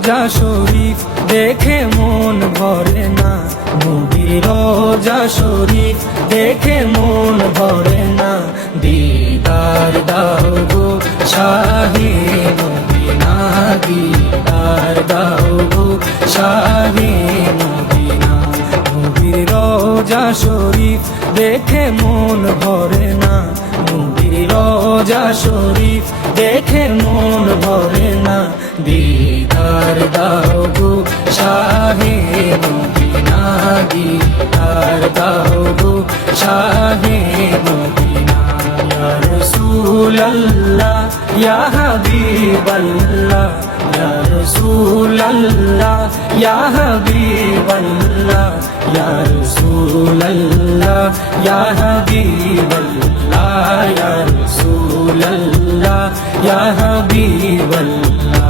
রোজা শরীফ দেখে মন ভরে না, নবীর রোজা শরীফ দেখে মন ভরে না। দিদার দাও গো শাহে মদিনা, দিদার দাও গো শাহে মদিনা। নবীর রোজা শরীফ দেখে মন ভরে না, নবীর রোজা শরীফ দেখে মন ভরে না। দিদার দাও গো শাহে মদিনা, দিদার দাও গো শাহে মদিনা। ইয়া রাসূলুল্লাহ ইয়া হাবিবাল্লাহ, ইয়া রাসূলুল্লাহ ইয়া হাবিবাল্লাহ, ইয়া রাসূলুল্লাহ ইয়া হাবিবাল্লাহ, ইয়া রাসূলুল্লাহ ইয়া হাবিবাল্লাহ।